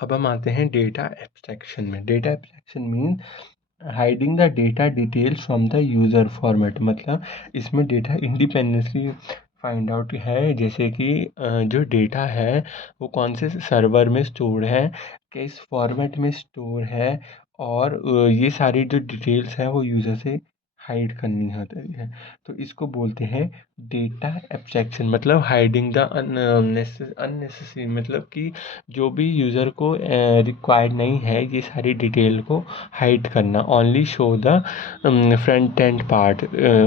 अब हम आते हैं डेटा एब्स्ट्रैक्शन में। Data abstraction mean hiding the data details from the user format, मतलब इसमें डेटा इंडिपेंडेंटली फाइंड आउट है, जैसे कि जो डेटा है वो कौन से सर्वर में स्टोर है, किस फॉर्मेट में स्टोर है, और ये सारी जो डिटेल्स हैं वो यूज़र से हाइड करनी होती है। तो इसको बोलते हैं डेटा एब्स्ट्रैक्शन, मतलब हाइडिंग द अननेसेसरी, मतलब कि जो भी यूज़र को रिक्वायर्ड नहीं है ये सारी डिटेल को हाइड करना। Only show the front end part,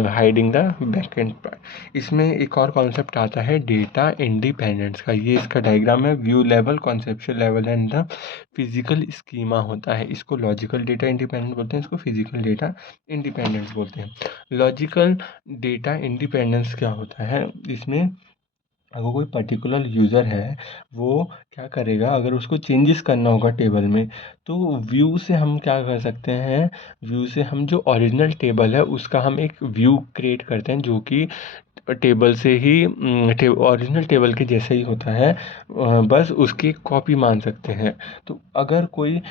hiding the back and part. इसमें एक और कॉन्सेप्ट आता है डेटा इंडिपेंडेंस का। ये इसका डायग्राम है, view level, conceptual level and the physical schema होता है। इसको लॉजिकल डेटा इंडिपेंडेंस बोलते हैं, इसको फिजिकल डेटा इंडिपेंडेंस बोलते हैं। लॉजिकल डेटा इंडिपेंडेंस क्या होता है, इसमें अगर कोई पर्टिकुलर यूज़र है वो क्या करेगा, अगर उसको चेंजेस करना होगा टेबल में, तो व्यू से हम क्या कर सकते हैं, व्यू से हम जो ओरिजिनल टेबल है उसका हम एक व्यू क्रिएट करते हैं जो कि टेबल से ही ओरिजिनल टेबल के जैसे ही होता है, बस उसकी कॉपी मान सकते हैं। तो अगर कोई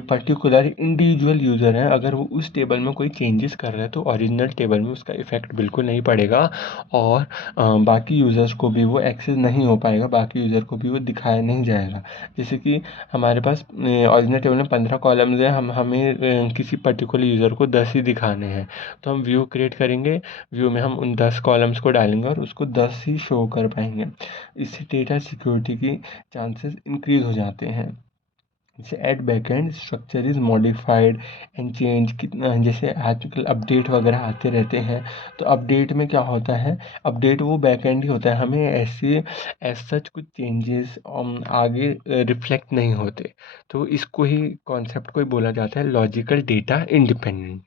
पर्टिकुलर इंडिविजुअल यूज़र है, अगर वो उस टेबल में कोई चेंजेस कर रहा है तो ओरिजिनल टेबल में उसका इफ़ेक्ट बिल्कुल नहीं पड़ेगा, और बाकी यूज़र्स को भी वो एक्सेस नहीं हो पाएगा, बाकी यूज़र को भी वो दिखाया नहीं जाएगा। जैसे कि हमारे पास ओरिजिनल टेबल में 15 कॉलम्स हैं, हमें किसी पर्टिकुलर यूज़र को 10 ही दिखाने हैं, तो हम व्यू क्रिएट करेंगे, व्यू में हम उन 10 कॉलम्स को डालेंगे और उसको 10 ही शो कर पाएंगे। इससे डेटा सिक्योरिटी की चांसेस इंक्रीज हो जाते हैं। जैसे at backend structure is modified and change, कितना जैसे आजकल अपडेट वगैरह आते रहते हैं, तो अपडेट में क्या होता है, अपडेट वो बैकएंड ही होता है, हमें ऐसे एज सच कुछ चेंजेस आगे रिफ्लेक्ट नहीं होते। तो इसको ही कॉन्सेप्ट को ही बोला जाता है लॉजिकल डेटा इंडिपेंडेंट।